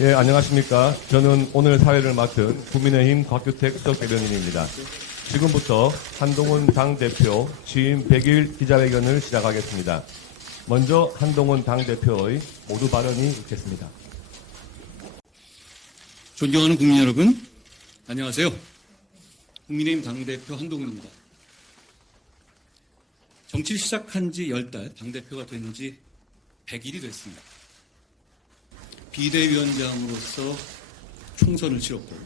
예, 안녕하십니까. 저는 오늘 사회를 맡은 국민의힘 곽규택 수석대변인입니다. 지금부터 한동훈 당대표 취임 100일 기자회견을 시작하겠습니다. 먼저 한동훈 당대표의 모두 발언이 있겠습니다. 존경하는 국민 여러분, 안녕하세요. 국민의힘 당대표 한동훈입니다. 정치를 시작한 지 10달, 당대표가 된 지 100일이 됐습니다. 비대위원장으로서 총선을 치렀고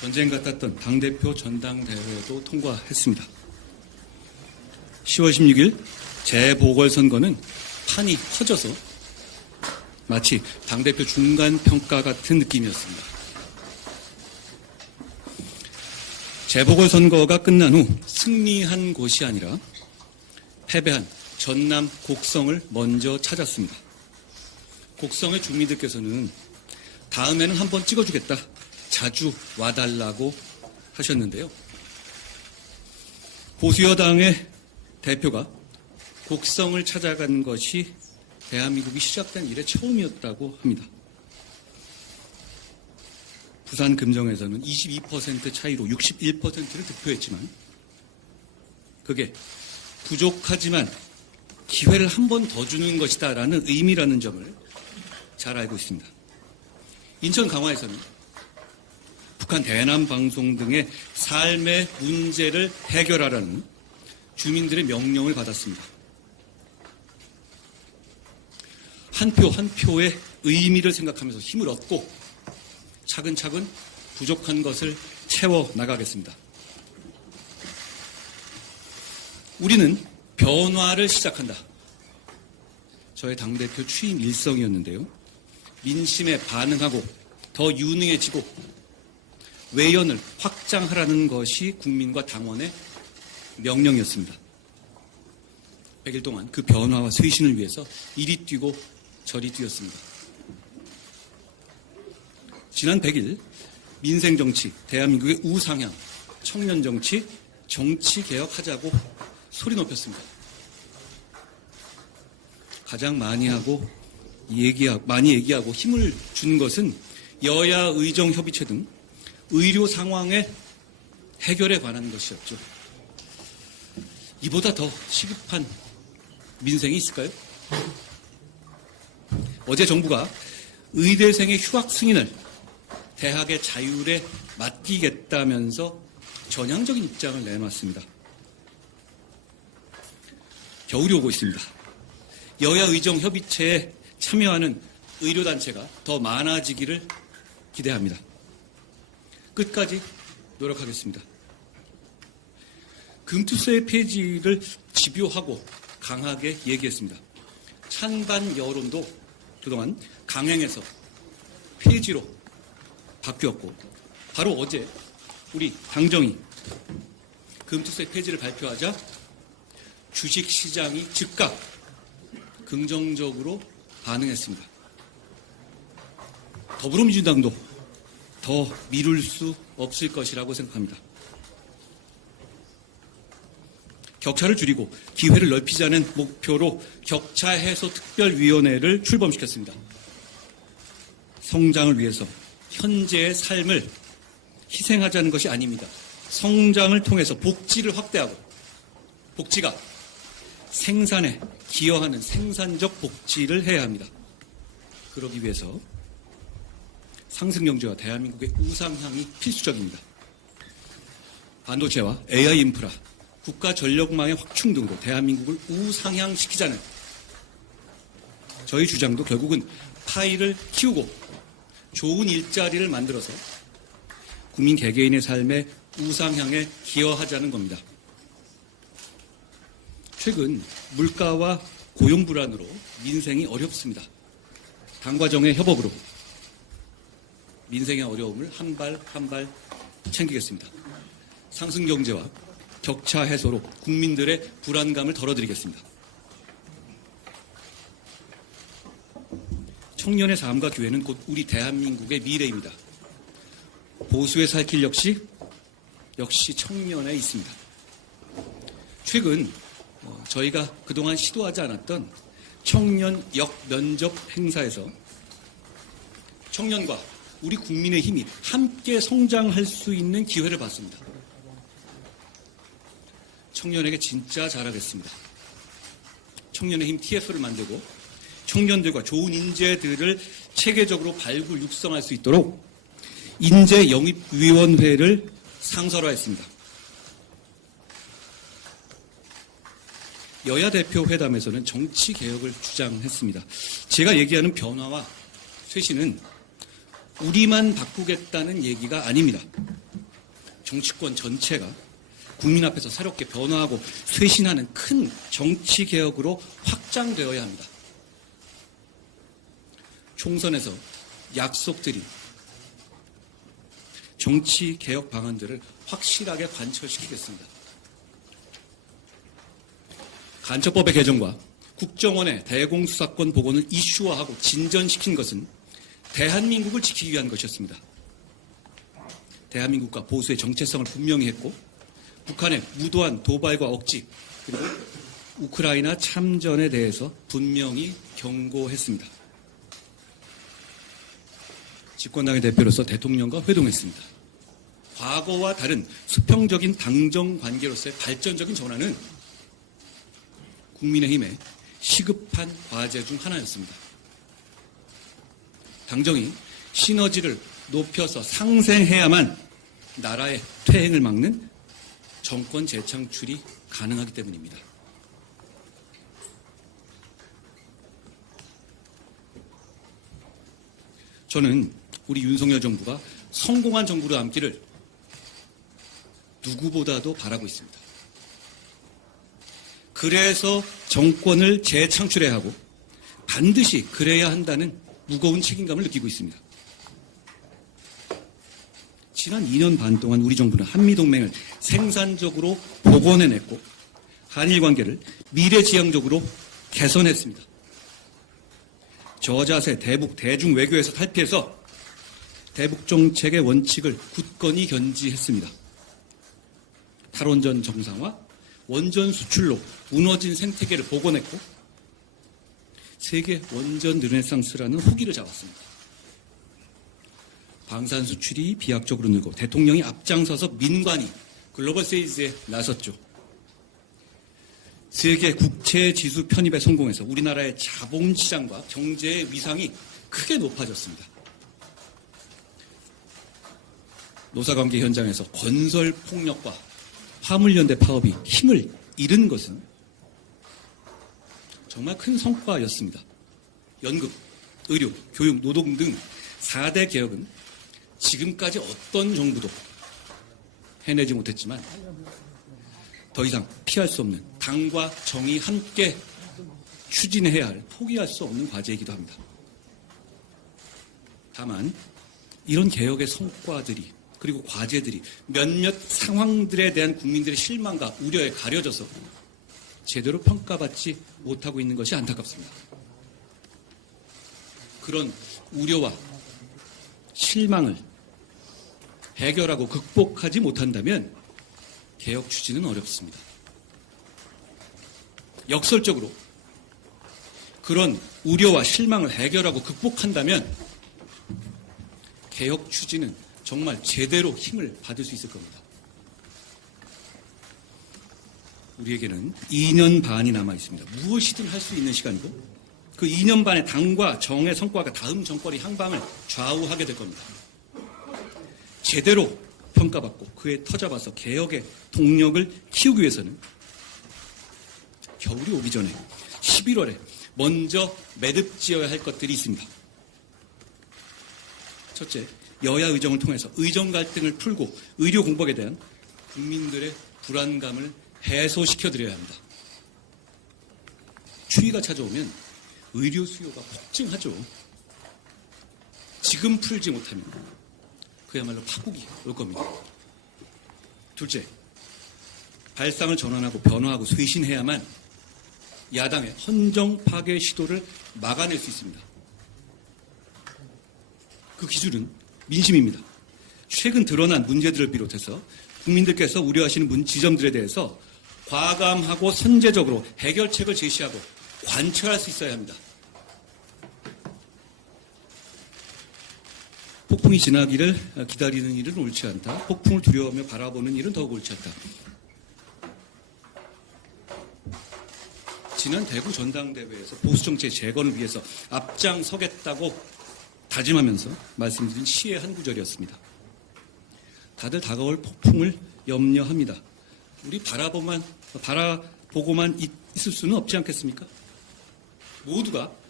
전쟁 같았던 당대표 전당대회도 통과했습니다. 10월 16일 재보궐선거는 판이 커져서 마치 당대표 중간평가 같은 느낌이었습니다. 재보궐선거가 끝난 후 승리한 곳이 아니라 패배한 전남 곡성을 먼저 찾았습니다. 곡성의 주민들께서는 다음에는 한번 찍어주겠다, 자주 와달라고 하셨는데요. 보수여당의 대표가 곡성을 찾아간 것이 대한민국이 시작된 이래 처음이었다고 합니다. 부산 금정에서는 22% 차이로 61%를 득표했지만 그게 부족하지만 기회를 한 번 더 주는 것이다라는 의미라는 점을 잘 알고 있습니다. 인천 강화에서는 북한 대남 방송 등의 삶의 문제를 해결하라는 주민들의 명령을 받았습니다. 한 표 한 표의 의미를 생각하면서 힘을 얻고 차근차근 부족한 것을 채워 나가겠습니다. 우리는 변화를 시작한다. 저의 당대표 취임 일성이었는데요. 민심에 반응하고 더 유능해지고 외연을 확장하라는 것이 국민과 당원의 명령이었습니다. 100일 동안 그 변화와 쇄신을 위해서 이리 뛰고 저리 뛰었습니다. 지난 100일 민생정치, 대한민국의 우상향, 청년정치, 정치개혁하자고 소리 높였습니다. 가장 많이 얘기하고 힘을 준 것은 여야 의정협의체 등 의료 상황의 해결에 관한 것이었죠. 이보다 더 시급한 민생이 있을까요? 어제 정부가 의대생의 휴학 승인을 대학의 자율에 맡기겠다면서 전향적인 입장을 내놨습니다. 겨울이 오고 있습니다. 여야 의정협의체에 참여하는 의료단체가 더 많아지기를 기대합니다. 끝까지 노력하겠습니다. 금투세 폐지를 집요하고 강하게 얘기했습니다. 찬반 여론도 그동안 강행해서 폐지로 바뀌었고 바로 어제 우리 당정이 금투세 폐지를 발표하자 주식시장이 즉각 긍정적으로 반응했습니다. 더불어민주당도 더 미룰 수 없을 것이라고 생각합니다. 격차를 줄이고 기회를 넓히자는 목표로 격차 해소 특별위원회를 출범시켰습니다. 성장을 위해서 현재의 삶을 희생하자는 것이 아닙니다. 성장을 통해서 복지를 확대하고 복지가 생산에 기여하는 생산적 복지를 해야 합니다. 그러기 위해서 상승경제와 대한민국의 우상향이 필수적입니다. 반도체와 AI 인프라, 국가 전력망의 확충 등으로 대한민국을 우상향시키자는 저희 주장도 결국은 파이를 키우고 좋은 일자리를 만들어서 국민 개개인의 삶의 우상향에 기여하자는 겁니다. 최근 물가와 고용 불안으로 민생이 어렵습니다. 당과정의 협업으로 민생의 어려움을 한 발 한 발 챙기겠습니다. 상승 경제와 격차 해소로 국민들의 불안감을 덜어드리겠습니다. 청년의 삶과 기회는 곧 우리 대한민국의 미래입니다. 보수의 살 길 역시 청년에 있습니다. 최근 저희가 그동안 시도하지 않았던 청년 역면접 행사에서 청년과 우리 국민의힘이 함께 성장할 수 있는 기회를 받습니다. 청년에게 진짜 잘하겠습니다. 청년의힘 TF를 만들고 청년들과 좋은 인재들을 체계적으로 발굴 육성할 수 있도록 인재영입위원회를 상설화했습니다. 여야 대표 회담에서는 정치 개혁을 주장했습니다. 제가 얘기하는 변화와 쇄신은 우리만 바꾸겠다는 얘기가 아닙니다. 정치권 전체가 국민 앞에서 새롭게 변화하고 쇄신하는 큰 정치 개혁으로 확장되어야 합니다. 총선에서 약속드린 정치 개혁 방안들을 확실하게 관철시키겠습니다. 간첩법의 개정과 국정원의 대공수사권 복원을 이슈화하고 진전시킨 것은 대한민국을 지키기 위한 것이었습니다. 대한민국과 보수의 정체성을 분명히 했고 북한의 무도한 도발과 억지 그리고 우크라이나 참전에 대해서 분명히 경고했습니다. 집권당의 대표로서 대통령과 회동했습니다. 과거와 다른 수평적인 당정 관계로서의 발전적인 전환은 국민의힘의 시급한 과제 중 하나였습니다. 당정이 시너지를 높여서 상생해야만 나라의 퇴행을 막는 정권 재창출이 가능하기 때문입니다. 저는 우리 윤석열 정부가 성공한 정부로 남기를 누구보다도 바라고 있습니다. 그래서 정권을 재창출해야 하고 반드시 그래야 한다는 무거운 책임감을 느끼고 있습니다. 지난 2년 반 동안 우리 정부는 한미동맹을 생산적으로 복원해냈고 한일 관계를 미래지향적으로 개선했습니다. 저자세 대북 대중 외교에서 탈피해서 대북 정책의 원칙을 굳건히 견지했습니다. 탈원전 정상화, 원전 수출로 무너진 생태계를 복원했고 세계 원전 르네상스라는 후기를 잡았습니다. 방산 수출이 비약적으로 늘고 대통령이 앞장서서 민관이 글로벌 세이즈에 나섰죠. 세계 국채 지수 편입에 성공해서 우리나라의 자본시장과 경제의 위상이 크게 높아졌습니다. 노사관계 현장에서 건설 폭력과 화물연대 파업이 힘을 잃은 것은 정말 큰 성과였습니다. 연금, 의료, 교육, 노동 등 4대 개혁은 지금까지 어떤 정부도 해내지 못했지만 더 이상 피할 수 없는 당과 정이 함께 추진해야 할 포기할 수 없는 과제이기도 합니다. 다만 이런 개혁의 성과들이 그리고 과제들이 몇몇 상황들에 대한 국민들의 실망과 우려에 가려져서 제대로 평가받지 못하고 있는 것이 안타깝습니다. 그런 우려와 실망을 해결하고 극복하지 못한다면 개혁 추진은 어렵습니다. 역설적으로 그런 우려와 실망을 해결하고 극복한다면 개혁 추진은 정말 제대로 힘을 받을 수 있을 겁니다. 우리에게는 2년 반이 남아 있습니다. 무엇이든 할 수 있는 시간이고 그 2년 반의 당과 정의 성과가 다음 정권의 향방을 좌우하게 될 겁니다. 제대로 평가받고 그에 터잡아서 개혁의 동력을 키우기 위해서는 겨울이 오기 전에 11월에 먼저 매듭지어야 할 것들이 있습니다. 첫째, 여야 의정을 통해서 의정 갈등을 풀고 의료 공백에 대한 국민들의 불안감을 해소시켜드려야 합니다. 추위가 찾아오면 의료 수요가 폭증하죠. 지금 풀지 못하면 그야말로 파국이 올 겁니다. 둘째, 발상을 전환하고 변화하고 쇄신해야만 야당의 헌정 파괴 시도를 막아낼 수 있습니다. 그 기준은 민심입니다. 최근 드러난 문제들을 비롯해서 국민들께서 우려하시는 지점들에 대해서 과감하고 선제적으로 해결책을 제시하고 관철할 수 있어야 합니다. 폭풍이 지나기를 기다리는 일은 옳지 않다. 폭풍을 두려워하며 바라보는 일은 더욱 옳지 않다. 지난 대구 전당대회에서 보수정치의 재건을 위해서 앞장서겠다고 다짐하면서 말씀드린 시의 한 구절이었습니다. 다들 다가올 폭풍을 염려합니다. 우리 바라보고만 있을 수는 없지 않겠습니까? 모두가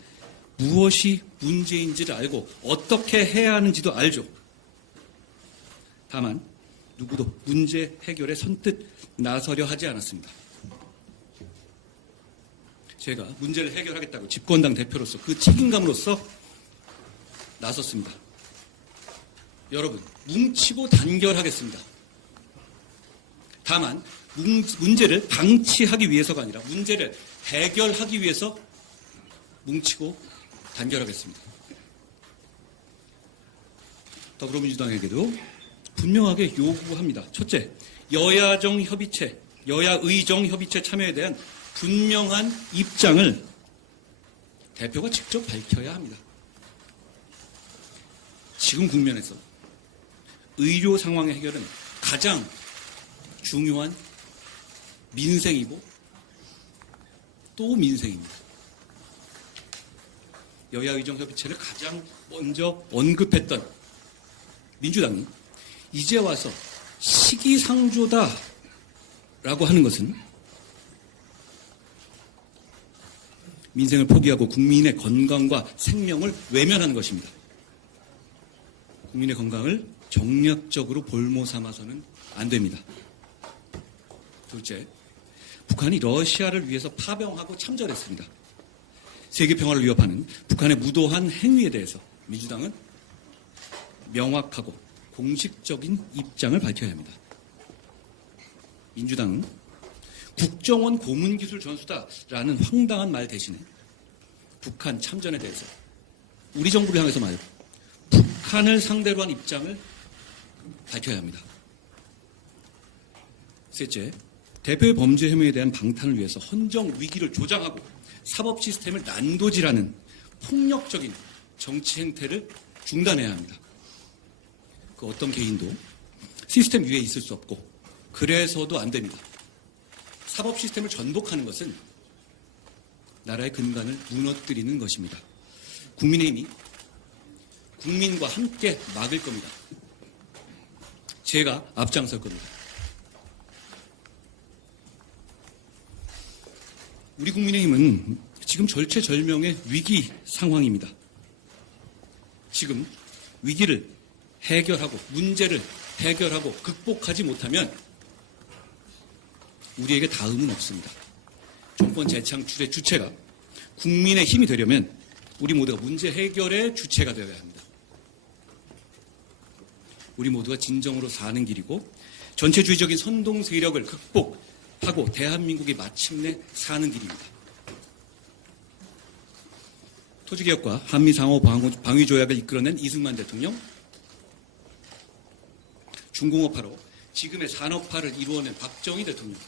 무엇이 문제인지를 알고 어떻게 해야 하는지도 알죠. 다만 누구도 문제 해결에 선뜻 나서려 하지 않았습니다. 제가 문제를 해결하겠다고 집권당 대표로서 그 책임감으로서 나섰습니다. 여러분, 뭉치고 단결하겠습니다. 다만 문제를 방치하기 위해서가 아니라 문제를 해결하기 위해서 뭉치고 단결하겠습니다. 더불어민주당에게도 분명하게 요구합니다. 첫째, 여야정 협의체, 여야의정 협의체 참여에 대한 분명한 입장을 대표가 직접 밝혀야 합니다. 지금 국면에서 의료 상황의 해결은 가장 중요한 민생이고 또 민생입니다. 여야의정협의체를 가장 먼저 언급했던 민주당이 이제 와서 시기상조다라고 하는 것은 민생을 포기하고 국민의 건강과 생명을 외면하는 것입니다. 국민의 건강을 정략적으로 볼모 삼아서는 안 됩니다. 둘째, 북한이 러시아를 위해서 파병하고 참전했습니다. 세계 평화를 위협하는 북한의 무도한 행위에 대해서 민주당은 명확하고 공식적인 입장을 밝혀야 합니다. 민주당은 국정원 고문기술 전수다라는 황당한 말 대신에 북한 참전에 대해서 우리 정부를 향해서 말고 북한을 상대로 한 입장을 밝혀야 합니다. 셋째, 대표의 범죄 혐의에 대한 방탄을 위해서 헌정 위기를 조장하고 사법 시스템을 난도질하는 폭력적인 정치 행태를 중단해야 합니다. 그 어떤 개인도 시스템 위에 있을 수 없고 그래서도 안 됩니다. 사법 시스템을 전복하는 것은 나라의 근간을 무너뜨리는 것입니다. 국민의힘이 국민과 함께 막을 겁니다. 제가 앞장설 겁니다. 우리 국민의힘은 지금 절체절명의 위기 상황입니다. 지금 위기를 해결하고 문제를 해결하고 극복하지 못하면 우리에게 다음은 없습니다. 정권 재창출의 주체가 국민의 힘이 되려면 우리 모두가 문제 해결의 주체가 되어야 합니다. 우리 모두가 진정으로 사는 길이고 전체주의적인 선동 세력을 극복하고 대한민국이 마침내 사는 길입니다. 토지개혁과 한미상호 방위조약을 이끌어낸 이승만 대통령, 중공업화로 지금의 산업화를 이루어낸 박정희 대통령,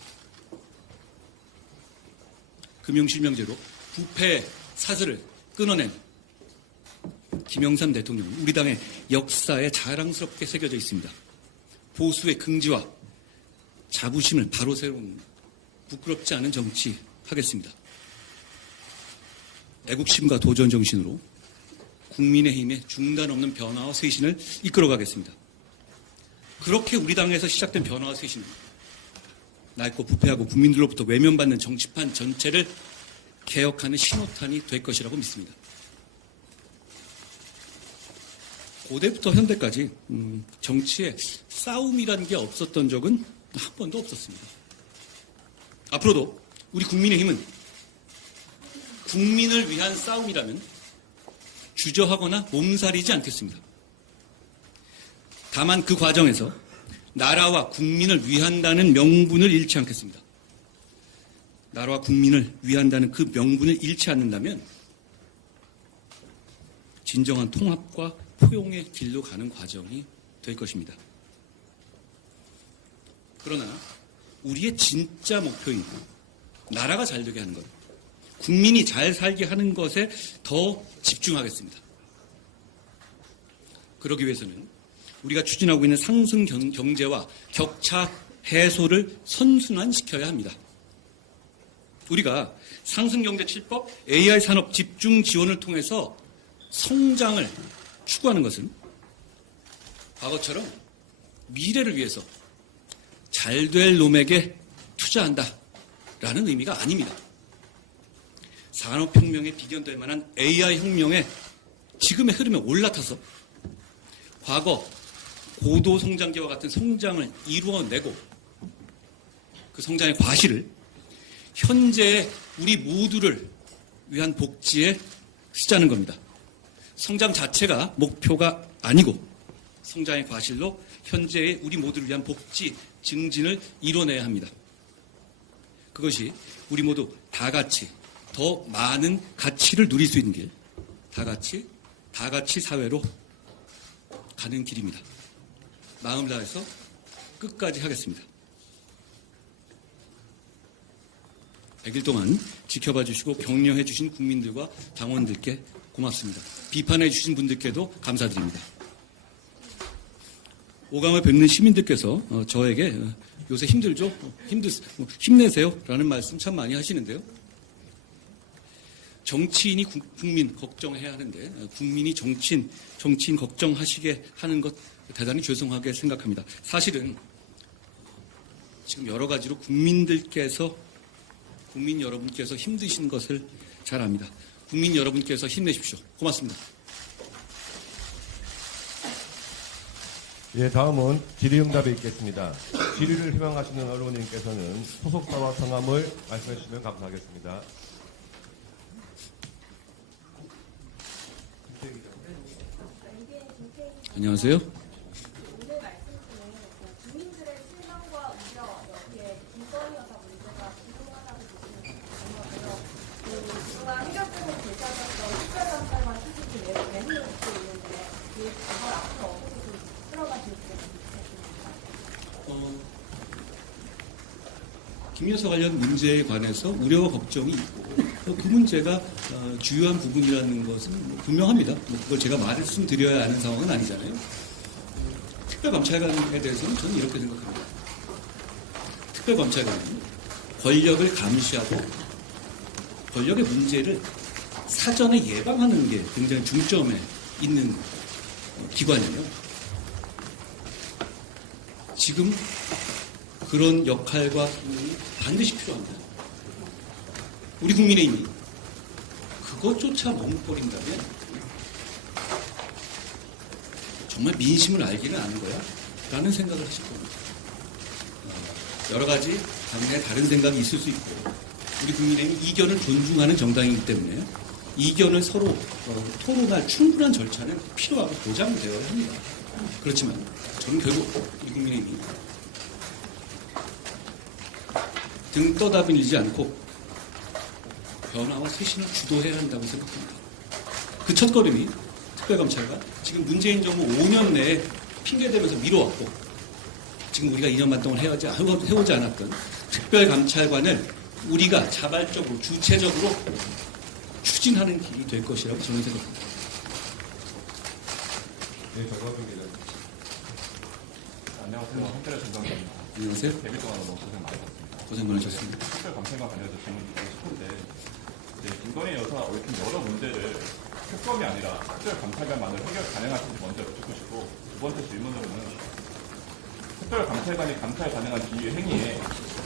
금융실명제로 부패 사슬을 끊어낸 김영삼 대통령은 우리 당의 역사에 자랑스럽게 새겨져 있습니다. 보수의 긍지와 자부심을 바로 세운 부끄럽지 않은 정치 하겠습니다. 애국심과 도전 정신으로 국민의힘의 중단 없는 변화와 쇄신을 이끌어가겠습니다. 그렇게 우리 당에서 시작된 변화와 쇄신은 낡고 부패하고 국민들로부터 외면받는 정치판 전체를 개혁하는 신호탄이 될 것이라고 믿습니다. 고대부터 현대까지 정치에 싸움이라는 게 없었던 적은 한 번도 없었습니다. 앞으로도 우리 국민의힘은 국민을 위한 싸움이라면 주저하거나 몸살이지 않겠습니다. 다만 그 과정에서 나라와 국민을 위한다는 명분을 잃지 않겠습니다. 나라와 국민을 위한다는 그 명분을 잃지 않는다면 진정한 통합과 포용의 길로 가는 과정이 될 것입니다. 그러나 우리의 진짜 목표인 나라가 잘 되게 하는 것, 국민이 잘 살게 하는 것에 더 집중하겠습니다. 그러기 위해서는 우리가 추진하고 있는 상승 경제와 격차 해소를 선순환시켜야 합니다. 우리가 상승경제 7법 AI 산업 집중 지원을 통해서 성장을 추구하는 것은 과거처럼 미래를 위해서 잘될 놈에게 투자한다라는 의미가 아닙니다. 산업혁명에 비견될 만한 AI 혁명에 지금의 흐름에 올라타서 과거 고도성장기와 같은 성장을 이루어내고 그 성장의 과실을 현재의 우리 모두를 위한 복지에 쓰자는 겁니다. 성장 자체가 목표가 아니고 성장의 과실로 현재의 우리 모두를 위한 복지 증진을 이뤄내야 합니다. 그것이 우리 모두 다 같이 더 많은 가치를 누릴 수 있는 길, 다 같이 사회로 가는 길입니다. 마음 다해서 끝까지 하겠습니다. 100일 동안 지켜봐 주시고 격려해 주신 국민들과 당원들께 고맙습니다. 비판해 주신 분들께도 감사드립니다. 오감을 뵙는 시민들께서 저에게 요새 힘들죠? 힘내세요 라는 말씀 참 많이 하시는데요. 정치인이 국민 걱정해야 하는데 국민이 정치인 걱정하시게 하는 것 대단히 죄송하게 생각합니다. 사실은 지금 여러 가지로 국민 여러분께서 힘드신 것을 잘 압니다. 국민 여러분께서 힘내십시오. 고맙습니다. 예, 다음은 질의응답이 있겠습니다. 질의를 희망하시는 언론인께서는 소속사와 성함을 말씀해 주시면 감사하겠습니다. 안녕하세요. 오늘 말씀 중에 국민들의 실망과 우려 여기에 김건희여사 문제가 중요하다고 보시는 거고요. 그동안 해결책을 제시하셨던 특별감찰관 수집이 매우 높고 있는데 그걸 앞으로 어떻게 좀 끌어가실지 궁금합니다. 김 여사 관련 문제에 관해서 우려와 걱정이 있고 그 문제가 주요한 부분이라는 것은 분명합니다. 그걸 제가 말씀드려야 하는 상황은 아니잖아요. 특별감찰관에 대해서는 저는 이렇게 생각합니다. 특별감찰관은 권력을 감시하고 권력의 문제를 사전에 예방하는 게 굉장히 중점에 있는 기관이에요. 지금 그런 역할과 기능이 반드시 필요합니다. 우리 국민의힘이 그것조차 멈칫거린다면 정말 민심을 알기는 아는 거야? 라는 생각을 하실 겁니다. 여러 가지 당내 다른 생각이 있을 수 있고 우리 국민의힘이 이견을 존중하는 정당이기 때문에 이견을 서로 토론할 충분한 절차는 필요하고 보장되어야 합니다. 그렇지만 저는 결국 우리 국민의힘이 등 떠다니지 않고 변화와 쇄신을 주도해야 한다고 생각합니다. 그 첫걸음이 특별감찰관, 지금 문재인 정부 5년 내에 핑계대면서 미뤄왔고 지금 우리가 2년 반 동안 해오지 않았던 특별감찰관을 우리가 자발적으로 주체적으로 추진하는 길이 될 것이라고 저는 생각합니다. 네, 정광준 기자. 안녕하세요. 한겨레 정광준입니다. 안녕하세요. 100일 동안 너무 고생 많으셨습니다. 고생 많으셨습니다. 특별감찰관 관련해서 질문 드리고 싶은데 김건희 여사 얽힌 여러 문제를 특검이 아니라 특별감찰관만으로 해결 가능하신지 먼저 여쭙고 싶고 두 번째 질문으로는 특별감찰관이 감찰 가능한 비위 행위에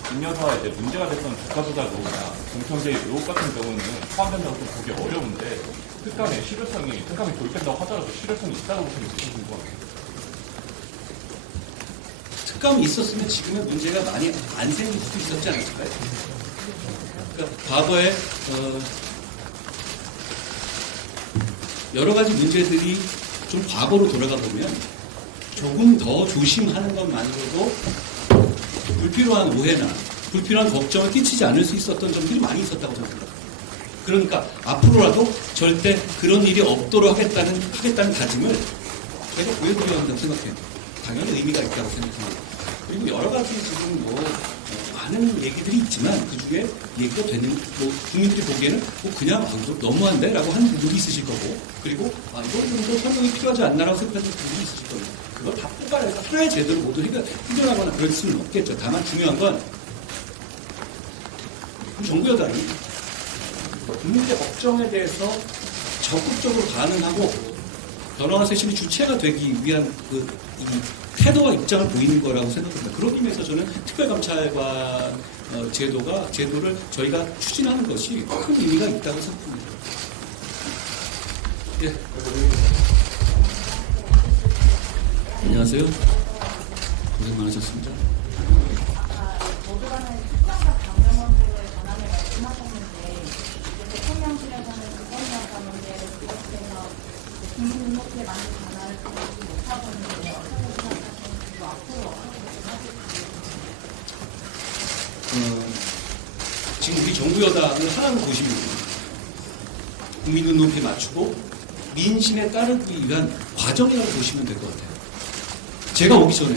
김 여사와 이제 문제가 됐던 주가조작 의혹이나 공천개입 의혹 같은 경우는 포함된다고 좀 보기 어려운데 특감이 도입된다고 하더라도 실효성이 있다고 보시는지 궁금합니다. 특감이 있었으면 지금의 문제가 많이 안 생길 수도 있었지 않을까요? 그러니까 과거에 여러 가지 문제들이 좀 과거로 돌아가 보면 조금 더 조심하는 것만으로도 불필요한 오해나 불필요한 걱정을 끼치지 않을 수 있었던 점들이 많이 있었다고 저는 생각합니다. 그러니까 앞으로라도 절대 그런 일이 없도록 하겠다는 다짐을 제가 보여드려야 한다고 생각해요. 당연히 의미가 있다고 생각합니다. 그리고 여러 가지 지금 많은 얘기들이 있지만 그 중에 얘기가 되는 뭐 국민들이 보기에는 뭐 그냥 너무한데라고 하는 부분이 있으실 거고 그리고 이거 정도 설명이 필요하지 않나라고 생각하는 부분이 있으실 겁니다. 그걸 다 뽑아내서 하나의 제도를 모두 해결하거나 그럴 수는 없겠죠. 다만 중요한 건 정부 여당이 국민들의 걱정에 대해서 적극적으로 반응하고 변화와 쇄신의 주체가 되기 위한 이 태도와 입장을 보이는 거라고 생각합니다. 그런 의미에서 저는 특별감찰관 제도를 저희가 추진하는 것이 큰 의미가 있다고 생각합니다. 예. 안녕하세요. 고생 많으셨습니다. 모두 간에 특정한 강경원들의 권한을 말씀하셨는데 이제 대통령실에서는 대통령 문제를 비롯해서 국민 눈높이에 맞는 변화를 보지 못하고 있는데 어떻게 생각하시는지 앞으로 지금 우리 정부 여당을 하나로 보시면 국민 눈높이에 맞추고 민심에 따르기 위한 과정이라고 보시면 될 것 같아요. 제가 오기 전에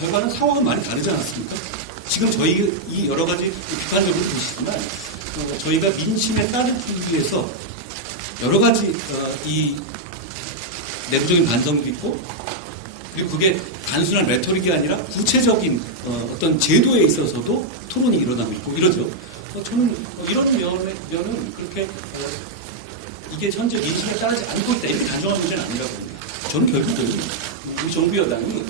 결과는 상황은 많이 다르지 않았습니까? 지금 저희 이 여러 가지 비판적으로 보시지만 저희가 민심에 따르기 위해서 여러 가지 이 내부적인 반성도 있고 그리고 그게 단순한 레토릭이 아니라 구체적인 어떤 제도에 있어서도 토론이 일어나고 있고 이러죠. 저는 이런 면은 그렇게 이게 현재 민심에 따르지 않고 있다 이렇게 단정한 문제는 아니라고 봅니다. 저는 결국은 우리 정부 여당이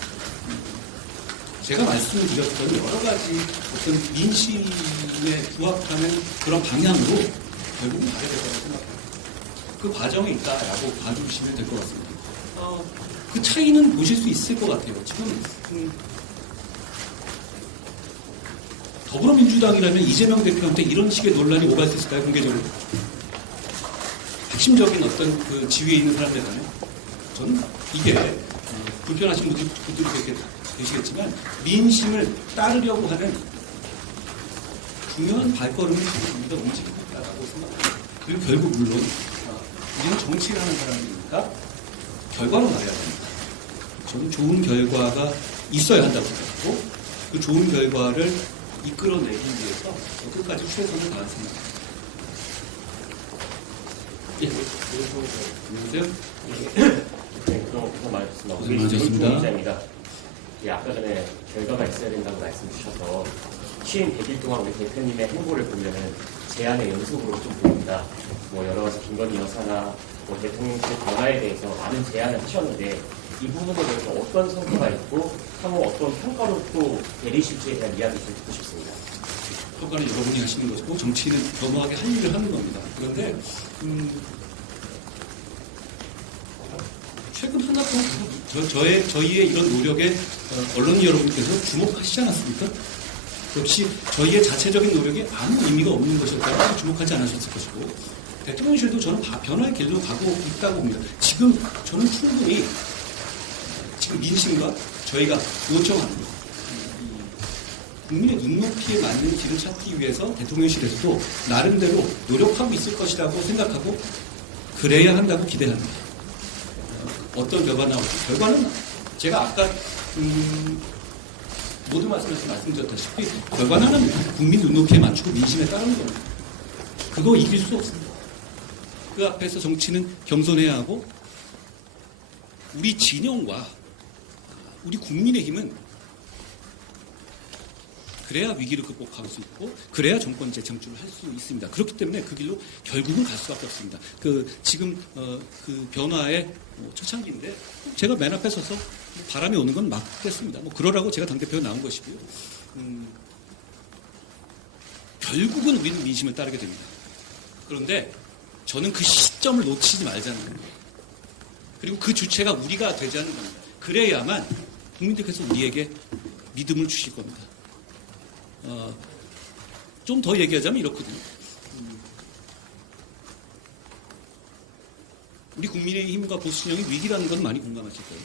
제가 말씀드렸던 여러 가지 어떤 민심에 부합하는 그런 방향으로 결국은 가야 될 거라고 생각합니다. 그 과정에 있다라고 봐주시면 될 것 같습니다. 그 차이는 보실 수 있을 것 같아요. 지금 더불어민주당이라면 이재명 대표한테 이런 식의 논란이 오갈 수 있을까요? 공개적으로 핵심적인 어떤 그 지위에 있는 사람들이라면 저는 이게 불편하신 분들이 계시겠지만 민심을 따르려고 하는 중요한 발걸음을 우리가 움직이고 있다고 생각합니다. 그리고 결국 물론 우리는 정치를 하는 사람이니까 결과로 말해야 됩니다. 저는 좋은 결과가 있어야 한다고 생각하고 그 좋은 결과를 이끌어내기 위해서 끝까지 최선을 다할 생각입니다. 예. 안녕하세요. 네, 그동안 고생 많으셨습니다. 고생 많으셨습니다. 기자입니다. 예, 아까 전에 결과가 있어야 된다고 말씀 주셔서 취임 100일 동안 우리 대표님의 행보를 보면은 제안의 연속으로 좀 보입니다. 뭐 여러 가지 김건희 여사나 뭐 대통령실 변화에 대해서 많은 제안을 하셨는데 이 부분에 대해서 어떤 성과가 있고 향후 어떤 평가로 또 내리실지에 대한 이야기 좀 듣고 싶습니다. 평가는 여러분이 하시는 것이고 정치는 너무하게 할 일을 하는 겁니다. 그런데 최근 하나 또 저희의 이런 노력에 언론 여러분께서 주목하시지 않았습니까? 역시 저희의 자체적인 노력에 아무 의미가 없는 것이었다면 주목하지 않으셨을 것이고 대통령실도 저는 변화의 길로 가고 있다고 봅니다. 지금 저는 충분히 지금 민심과 저희가 요청하는 국민의 눈높이에 맞는 길을 찾기 위해서 대통령실에서도 나름대로 노력하고 있을 것이라고 생각하고 그래야 한다고 기대합니다. 어떤 결과가 나올지 결과는 제가 아까 모든 말씀에서 말씀드렸다시피 결과는 하나입니다. 국민 눈높이에 맞추고 민심에 따르는 겁니다. 그거 이길 수 없습니다. 그 앞에서 정치는 겸손해야 하고 우리 진영과 우리 국민의힘은 그래야 위기를 극복할 수 있고 그래야 정권 재창출을 할 수 있습니다. 그렇기 때문에 그 길로 결국은 갈 수밖에 없습니다. 지금 그 변화의 초창기인데 제가 맨 앞에 서서 바람이 오는 건 막겠습니다. 그러라고 제가 당대표에 나온 것이고요. 결국은 우리는 민심을 따르게 됩니다. 그런데 저는 그 시점을 놓치지 말자는 겁니다. 그리고 그 주체가 우리가 되자는 겁니다. 그래야만 국민들께서 우리에게 믿음을 주실 겁니다. 좀 더 얘기하자면 이렇거든요. 우리 국민의힘과 보수진영이 위기라는 건 많이 공감하실 거예요.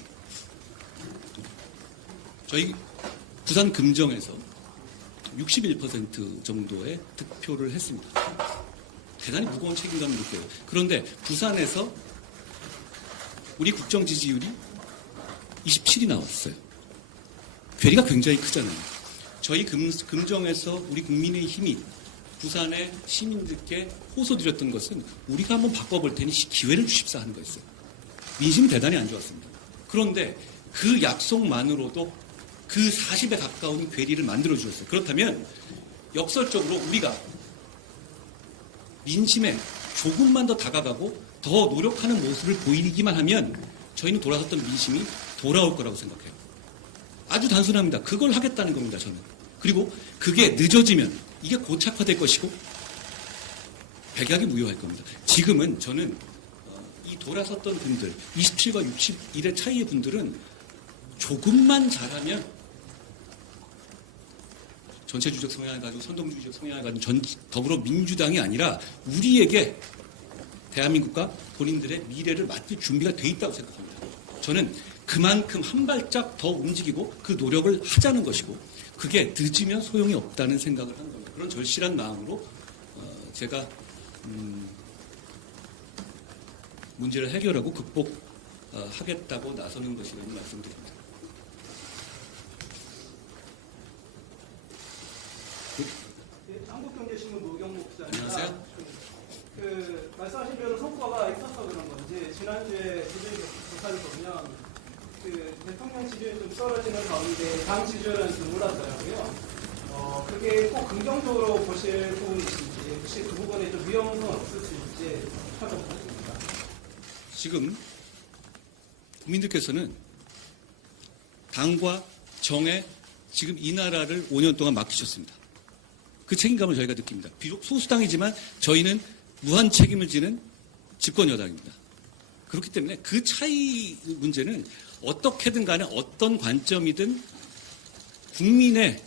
저희 부산 금정에서 61% 정도의 득표를 했습니다. 대단히 무거운 책임감을 느껴요. 그런데 부산에서 우리 국정 지지율이 27이 나왔어요. 괴리가 굉장히 크잖아요. 저희 금정에서 우리 국민의힘이 부산의 시민들께 호소드렸던 것은 우리가 한번 바꿔볼 테니 기회를 주십사 하는 거였어요. 민심이 대단히 안 좋았습니다. 그런데 그 약속만으로도 그 40에 가까운 괴리를 만들어 주셨어요. 그렇다면 역설적으로 우리가 민심에 조금만 더 다가가고 더 노력하는 모습을 보이기만 하면 저희는 돌아섰던 민심이 돌아올 거라고 생각해요. 아주 단순합니다. 그걸 하겠다는 겁니다, 저는. 그리고 그게 늦어지면 이게 고착화될 것이고 백약이 무효할 겁니다. 지금은 저는 이 돌아섰던 분들, 27과 61의 차이의 분들은 조금만 잘하면 전체주의적 성향을 가지고 선동주의적 성향을 가지고 더불어민주당이 아니라 우리에게 대한민국과 본인들의 미래를 맡길 준비가 돼 있다고 생각합니다. 저는 그만큼 한 발짝 더 움직이고 그 노력을 하자는 것이고 그게 늦으면 소용이 없다는 생각을 하는 겁니다. 그런 절실한 마음으로 제가 문제를 해결하고 극복하겠다고 나서는 것이라는 말씀드립니다. 한국경제신문 노경목 기자입니다. 안녕하세요. 말씀하신 대로 성과가 있어서 그런 건지 지난주에 지지율 조사를 보면 대통령 지지율이 좀 떨어지는 가운데 당 지지율은 좀 올랐더라고요. 그게 꼭 긍정적으로 보실 부분이신지 혹시 그 부분에 좀 위험은 없을 수 있는지 설명 부탁드립니다. 지금 국민들께서는 당과 정에 지금 이 나라를 5년 동안 맡기셨습니다. 그 책임감을 저희가 느낍니다. 비록 소수당이지만 저희는 무한 책임을 지는 집권 여당입니다. 그렇기 때문에 그 차이 문제는 어떻게든 간에 어떤 관점이든 국민의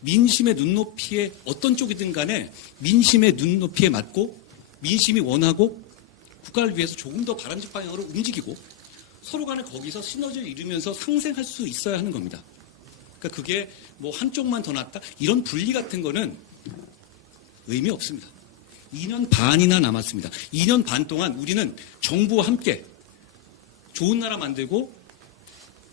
민심의 눈높이에 어떤 쪽이든 간에 민심의 눈높이에 맞고 민심이 원하고 국가를 위해서 조금 더 바람직 방향으로 움직이고 서로 간에 거기서 시너지를 이루면서 상생할 수 있어야 하는 겁니다. 그러니까 그게 뭐 한쪽만 더 낫다 이런 분리 같은 거는 의미 없습니다. 2년 반이나 남았습니다. 2년 반 동안 우리는 정부와 함께 좋은 나라 만들고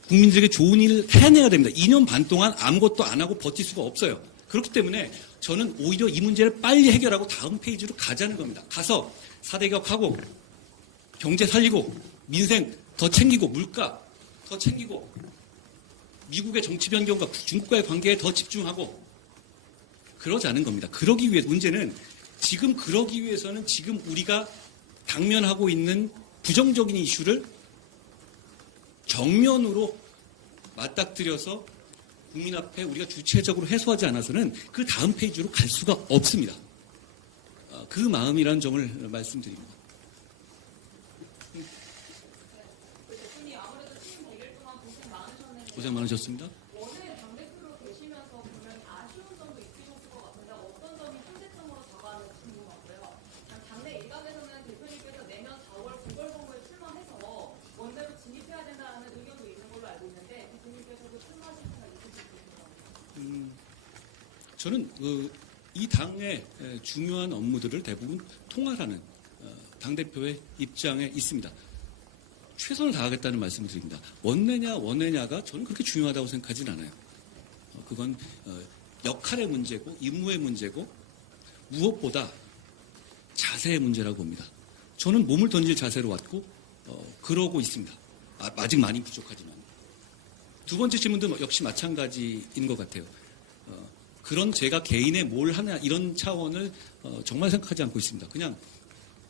국민들에게 좋은 일을 해내야 됩니다. 2년 반 동안 아무것도 안 하고 버틸 수가 없어요. 그렇기 때문에 저는 오히려 이 문제를 빨리 해결하고 다음 페이지로 가자는 겁니다. 가서 4대 개혁하고 경제 살리고 민생 더 챙기고 물가 더 챙기고 미국의 정치 변경과 중국과의 관계에 더 집중하고 그러자는 겁니다. 그러기 위해 문제는 지금 그러기 위해서는 지금 우리가 당면하고 있는 부정적인 이슈를 정면으로 맞닥뜨려서 국민 앞에 우리가 주체적으로 해소하지 않아서는 그 다음 페이지로 갈 수가 없습니다. 그 마음이라는 점을 말씀드립니다. 대표님 아무래도 취임 100일 동안 고생 많으셨는데 고생 많으셨습니다. 원외 당대표로 계시면서 보면 아쉬운 점도 있으셨을 것 같은데 어떤 점이 현재점으로 다가오는지 궁금하고요. 당내 일각에서는 대표님께서 내년 4월 보궐선거에 출마해서 원내로 진입해야 된다는 의견도 있는 걸로 알고 있는데 대표님께서도 출마하실 생각 있으실지 궁금합니다. 저는 이 당의 중요한 업무들을 대부분 통할하는 당대표의 입장에 있습니다. 최선을 다하겠다는 말씀을 드립니다. 원내냐 원내냐가 저는 그렇게 중요하다고 생각하진 않아요. 그건 역할의 문제고 임무의 문제고 무엇보다 자세의 문제라고 봅니다. 저는 몸을 던질 자세로 왔고 그러고 있습니다. 아직 많이 부족하지만. 두 번째 질문도 역시 마찬가지인 것 같아요. 그런 제가 개인의 뭘 하냐 이런 차원을 정말 생각하지 않고 있습니다. 그냥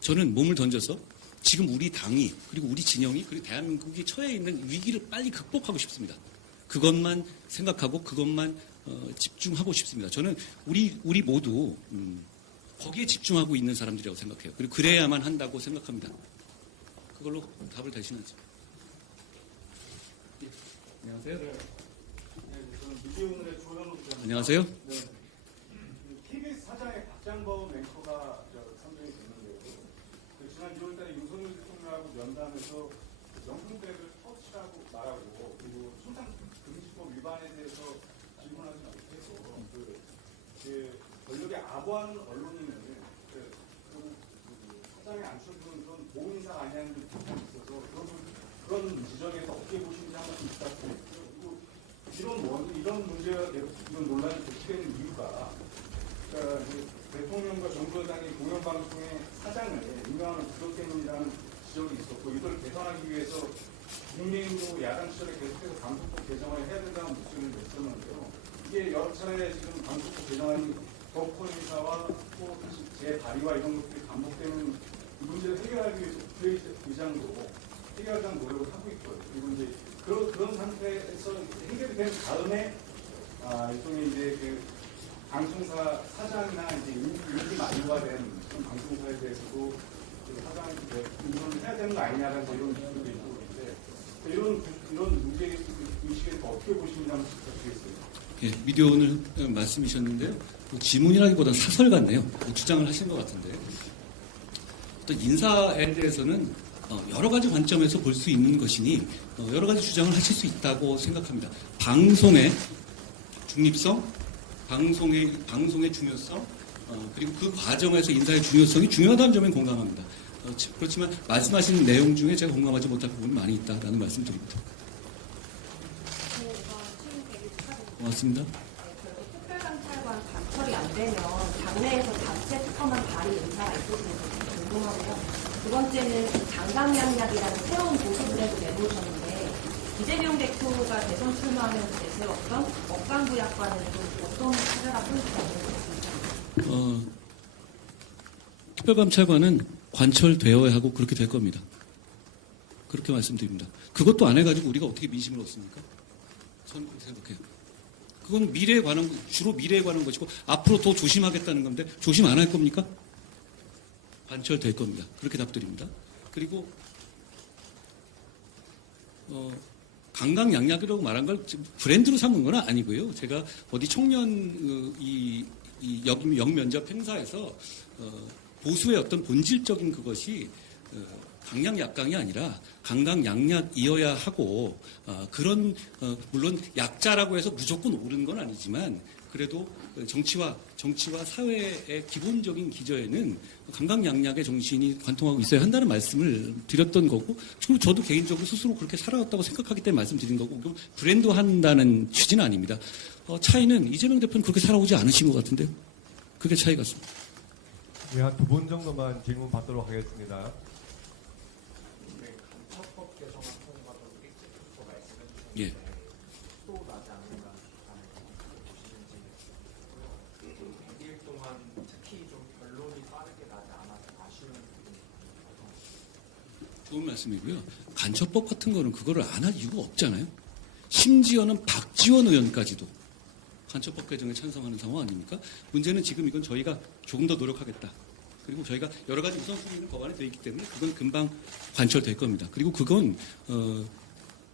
저는 몸을 던져서 지금 우리 당이 그리고 우리 진영이 그리고 대한민국이 처해 있는 위기를 빨리 극복하고 싶습니다. 그것만 생각하고 그것만 집중하고 싶습니다. 저는 우리 모두 거기에 집중하고 있는 사람들이라고 생각해요. 그리고 그래야만 한다고 생각합니다. 그걸로 답을 대신하죠. 예. 안녕하세요. 미디어오늘의 조현우 기자입니다. 안녕하세요. 네. KBS 사장의 박장범 앵커가 선정이 됐는데요. 지난 2월달에 윤석열 대통령하고 면담에서 연금백을 터치라고 말하고 그리고 출산금지법 위반에 대해서 질문하지 못해서 권력에 아부하는 언론인을 사장에 앉혀두는 그런 보훈이상 아니냐는 비판이 있어서 그런 지적에서 어떻게 보시는지 한번 좀 부탁드립니다. 그리고 이런 문제가 계속 이런 논란이 계속되는 이유가 그러니까 이제 대통령과 정부 여당이 공영방송의 사장을 임명하는 구조 때문이라는 지적이 있었고 이걸 개선하기 위해서 국민의힘도 야당 시절에 계속해서 방송법 개정을 해야 된다는 목소리를 냈었는데요. 이게 여러 차례 지금 방송법 개정안이 덕후 인사와 또 재발의와 이런 것들이 반복되는 이 문제를 해결하기 위해서 국회의장도 해결하자는 노력을 하고 있고요. 그리고 이제 그런 상태에서 해결이 된 다음에 일종의 이제 그 방송사 사장이나 이제 임기 만료가 된 그런 방송사에 대해서도 그 사장이 인선을 해야 되는 거 아니냐라는 이런 의견도 있고 그런데 이런 문제 의식에 어떻게 보시는지 한번 부탁드리겠습니다. 예, 미디어 오늘 말씀이셨는데요. 뭐 지문이라기보다는 사설 같네요. 뭐 주장을 하신 것 같은데. 어떤 인사에 대해서는 여러 가지 관점에서 볼 수 있는 것이니 여러 가지 주장을 하실 수 있다고 생각합니다. 방송의 중립성, 방송의 중요성, 그리고 그 과정에서 인사의 중요성이 중요하다는 점에 공감합니다. 그렇지만 말씀하신 내용 중에 제가 공감하지 못할 부분이 많이 있다라는 말씀 드립니다. 고맙습니다. 특별감찰관 감찰이 안 되면 당내에서 단체 특검한 발의 인사가 있었는지 궁금하고요. 두 번째는 강강약약이라는 새로운 보수 브랜드 내놓으셨는데 이재명 대표가 대선 출마하면서 내세웠던 억강부약과는 좀 어떤 차별화 포인트가 있는 것 같습니다. 특별감찰관은 관철되어야 하고 그렇게 될 겁니다. 그렇게 말씀드립니다. 그것도 안 해가지고 우리가 어떻게 민심을 얻습니까? 저는 그렇게 생각해요. 그건 미래에 관한, 주로 미래에 관한 것이고 앞으로 더 조심하겠다는 건데 조심 안 할 겁니까? 관철될 겁니다. 그렇게 답드립니다. 그리고 강강약약이라고 말한 걸 브랜드로 삼은 건 아니고요. 제가 어디 청년 영면접 행사에서 보수의 어떤 본질적인 그것이 강약약강이 아니라 강강약약이어야 하고 그런 물론 약자라고 해서 무조건 옳은 건 아니지만 그래도 정치와 사회의 기본적인 기저에는 강강약약의 정신이 관통하고 있어야 한다는 말씀을 드렸던 거고 그리고 저도 개인적으로 스스로 그렇게 살아왔다고 생각하기 때문에 말씀드린 거고 브랜드 한다는 취지는 아닙니다. 차이는 이재명 대표는 그렇게 살아오지 않으신 것 같은데요. 그게 차이 같습니다. 예, 한 두 분 정도만 질문 받도록 하겠습니다. 간첩법 개정안 통과도 일찍 또 말씀해 주셨는데 예. 또 나지 않는다는 비판을 보시는지 100일 동안 특히 좀 결론이 빠르게 나지 않아서 아쉬운 부분이 좋은 말씀이고요. 간첩법 같은 거는 그거를 안 할 이유가 없잖아요. 심지어는 박지원 의원까지도 간첩법 개정에 찬성하는 상황 아닙니까? 문제는 지금 이건 저희가 조금 더 노력하겠다. 그리고 저희가 여러 가지 우선순위를 법안에 되어 있기 때문에 그건 금방 관철될 겁니다. 그리고 그건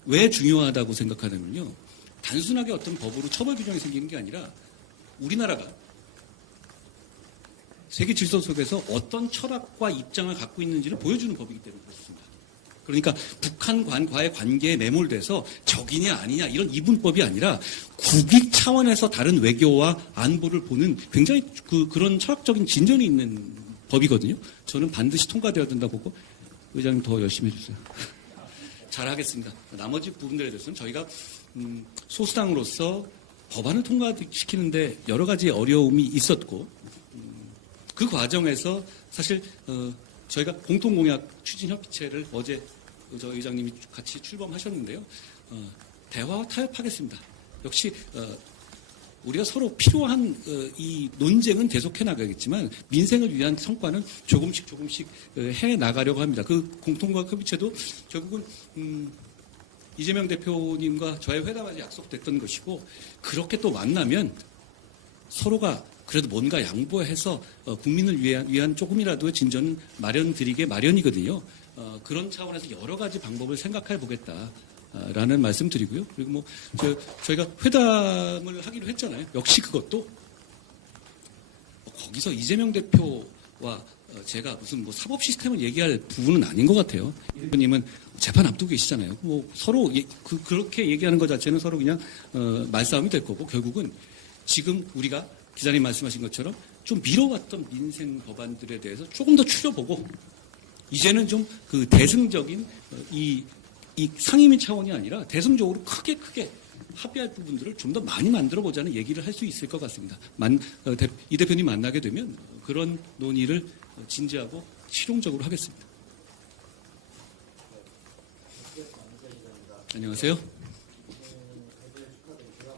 왜 중요하다고 생각하냐면요. 단순하게 어떤 법으로 처벌 규정이 생기는 게 아니라 우리나라가 세계 질서 속에서 어떤 철학과 입장을 갖고 있는지를 보여주는 법이기 때문에 그렇습니다. 그러니까 북한과의 관계에 매몰돼서 적이냐 아니냐 이런 이분법이 아니라 국익 차원에서 다른 외교와 안보를 보는 굉장히 그런 철학적인 진전이 있는 법이거든요. 저는 반드시 통과되어야 된다 보고 의장님 더 열심히 해주세요. 잘하겠습니다. 나머지 부분들에 대해서는 저희가 소수당으로서 법안을 통과시키는데 여러 가지 어려움이 있었고 그 과정에서 사실 저희가 공통공약 추진협의체를 어제 저 의장님이 같이 출범하셨는데요. 대화와 타협하겠습니다. 역시 우리가 서로 필요한 이 논쟁은 계속해 나가겠지만 민생을 위한 성과는 조금씩 해 나가려고 합니다. 그 공통공약 협의체도 결국은 이재명 대표님과 저의 회담에서 약속됐던 것이고 그렇게 또 만나면 서로가 그래도 뭔가 양보해서 국민을 위한 조금이라도 진전은 마련드리게 마련이거든요. 그런 차원에서 여러 가지 방법을 생각해 보겠다라는 말씀 드리고요. 그리고 뭐 저희가 회담을 하기로 했잖아요. 역시 그것도 거기서 이재명 대표와 제가 무슨 뭐 사법 시스템을 얘기할 부분은 아닌 것 같아요. 이 대표님은 재판 앞두고 계시잖아요. 뭐 서로 그렇게 얘기하는 것 자체는 서로 그냥 말싸움이 될 거고 결국은 지금 우리가 기자님 말씀하신 것처럼 좀 미뤄왔던 민생 법안들에 대해서 조금 더 추려보고 이제는 좀 그 대승적인 이 상임위 차원이 아니라 대승적으로 크게 합의할 부분들을 좀 더 많이 만들어 보자는 얘기를 할 수 있을 것 같습니다. 이 대표님 만나게 되면 그런 논의를 진지하고 실용적으로 하겠습니다. 안녕하세요.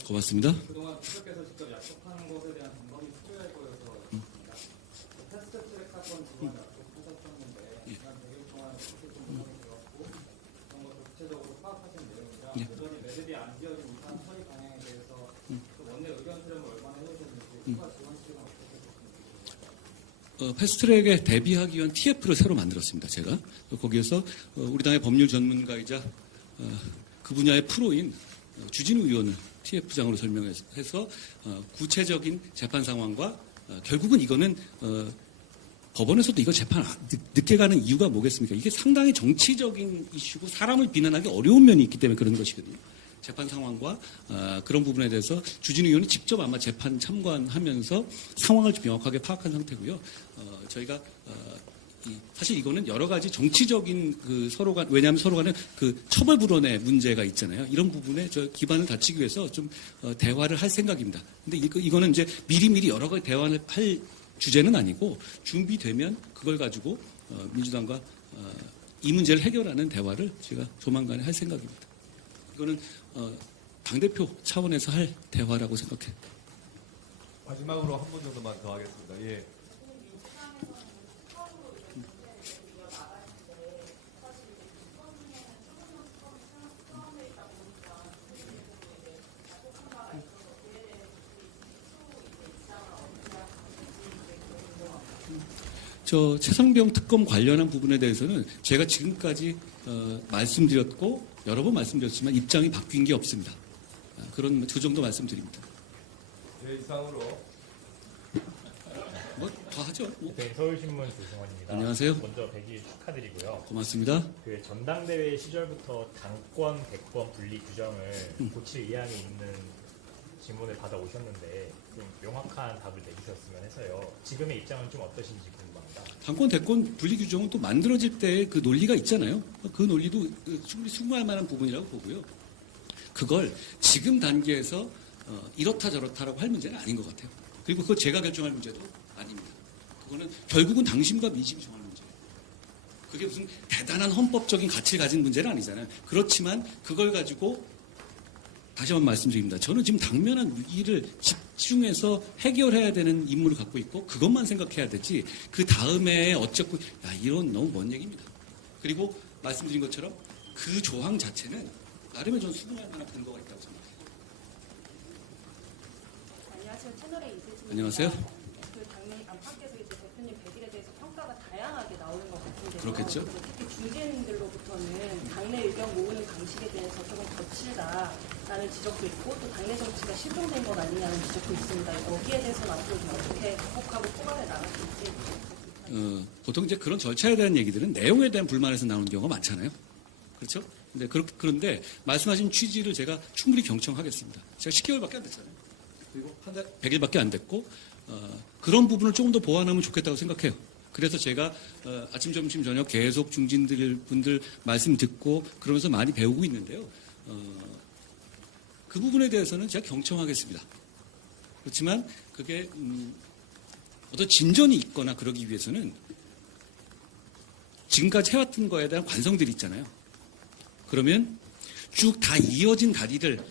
고맙습니다. 그동안 부처께서 직접 약속하는 것에 대한 점검이 필요해 보여서 있습니다. 패스트트랙 사건 기관 약속하셨었는데 지난 100일 동안 어떻게 좀 운영이 되었고 그런 것도 구체적으로 파악하신 내용이라 여전히 매듭이 안 지어진 이상 처리 방향에 대해서 또 원내 의견 수렴을 얼마나 해오셨는지 추가 지원 시간 어떻게 됐습니까? 패스트트랙에 대비하기 위한 TF를 새로 만들었습니다. 제가 거기에서 우리 당의 법률 전문가이자 그 분야의 프로인 주진우 의원을 TF장으로 설명해서 구체적인 재판 상황과 결국은 이거는 법원에서도 이거 재판 늦게 가는 이유가 뭐겠습니까? 이게 상당히 정치적인 이슈고 사람을 비난하기 어려운 면이 있기 때문에 그런 것이거든요. 재판 상황과 그런 부분에 대해서 주진우 의원이 직접 아마 재판 참관하면서 상황을 좀 명확하게 파악한 상태고요. 저희가 사실 이거는 여러 가지 정치적인 왜냐하면 서로 간에 그 처벌 불원의 문제가 있잖아요. 이런 부분에 저 기반을 다치기 위해서 좀 대화를 할 생각입니다. 근데 이거는 이제 미리미리 여러 가지 대화를 할 주제는 아니고 준비되면 그걸 가지고 민주당과 이 문제를 해결하는 대화를 제가 조만간에 할 생각입니다. 이거는 당대표 차원에서 할 대화라고 생각해요. 마지막으로 한 분 정도만 더 하겠습니다. 예. 저 최상병 특검 관련한 부분에 대해서는 제가 지금까지 말씀드렸고 여러 번 말씀드렸지만 입장이 바뀐 게 없습니다. 그 정도 말씀드립니다. 예, 이상으로 뭐 더 하죠. 뭐. 네, 서울신문 조승원입니다. 안녕하세요. 먼저 100일 축하드리고요. 고맙습니다. 그 전당대회 시절부터 당권, 대권 분리 규정을 고칠 의향이 있는 질문을 받아오셨는데 좀 명확한 답을 내주셨으면 해서요. 지금의 입장은 좀 어떠신지 궁금합니다. 당권, 대권 분리 규정은 또 만들어질 때 그 논리가 있잖아요. 그 논리도 충분히 수긍할 만한 부분이라고 보고요. 그걸 지금 단계에서 이렇다 저렇다라고 할 문제는 아닌 것 같아요. 그리고 그거 제가 결정할 문제도 아닙니다. 그거는 결국은 당심과 민심이 정할 문제예요. 그게 무슨 대단한 헌법적인 가치를 가진 문제는 아니잖아요. 그렇지만 그걸 가지고 다시 한번 말씀드립니다. 저는 지금 당면한 위기를 집중해서 해결해야 되는 임무를 갖고 있고 그것만 생각해야 되지 그 다음에 어쩌고 이런 너무 먼 얘기입니다. 그리고 말씀드린 것처럼 그 조항 자체는 나름의 전 수긍할 만한 근거가 있다고 생각해요. 안녕하세요. 채널의 이세진입니다. 안녕하세요. 그 당내 안팎에서 이제 대표님 100일에 대해서 평가가 다양하게 나오는 것 같은데 그렇겠죠. 특히 중진들로부터는 당내 의견 모으는 방식에 대해서 조금 거칠다라는 지적도 있고 또 당내 정치가 실종된 것 아니냐는 지적도 있습니다. 여기에 대해서는 앞으로 좀 어떻게 극복하고 포괄해 나갈지 보통 이제 그런 절차에 대한 얘기들은 내용에 대한 불만에서 나오는 경우가 많잖아요. 그렇죠? 그런데 말씀하신 취지를 제가 충분히 경청하겠습니다. 제가 10개월밖에 안 됐잖아요. 그리고 100일밖에 안 됐고 그런 부분을 조금 더 보완하면 좋겠다고 생각해요. 그래서 제가 아침, 점심, 저녁 계속 분들 말씀 듣고 그러면서 많이 배우고 있는데요. 그 부분에 대해서는 제가 경청하겠습니다. 그렇지만 그게 어떤 진전이 있거나 그러기 위해서는 지금까지 해왔던 거에 대한 관성들이 있잖아요. 그러면 쭉 다 이어진 다리를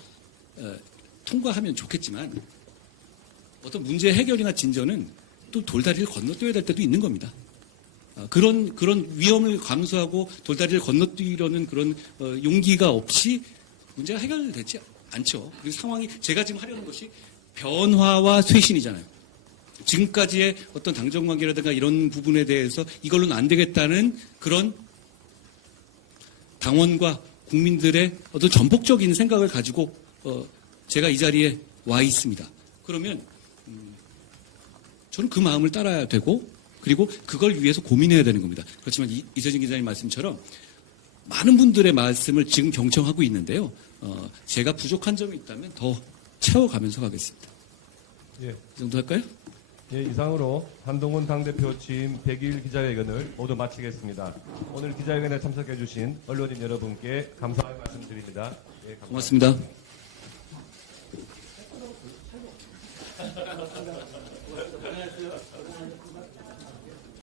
통과하면 좋겠지만 어떤 문제 해결이나 진전은 또 돌다리를 건너뛰어야 될 때도 있는 겁니다. 그런 위험을 감수하고 돌다리를 건너뛰려는 그런 용기가 없이 문제가 해결되지 않죠. 그리고 상황이 제가 지금 하려는 것이 변화와 쇄신이잖아요. 지금까지의 어떤 당정관계라든가 이런 부분에 대해서 이걸로는 안 되겠다는 그런 당원과 국민들의 어떤 전폭적인 생각을 가지고 제가 이 자리에 와 있습니다. 그러면 저는 그 마음을 따라야 되고 그리고 그걸 위해서 고민해야 되는 겁니다. 그렇지만 이세진 기자님 말씀처럼 많은 분들의 말씀을 지금 경청하고 있는데요. 제가 부족한 점이 있다면 더 채워가면서 가겠습니다. 예. 이 정도 할까요? 예, 이상으로 한동훈 당대표 취임 100일 기자회견을 모두 마치겠습니다. 오늘 기자회견에 참석해 주신 언론인 여러분께 감사의 말씀드립니다. 예, 감사합니다. 고맙습니다. 고맙습니다. 고맙습니다. 고생하셨어요.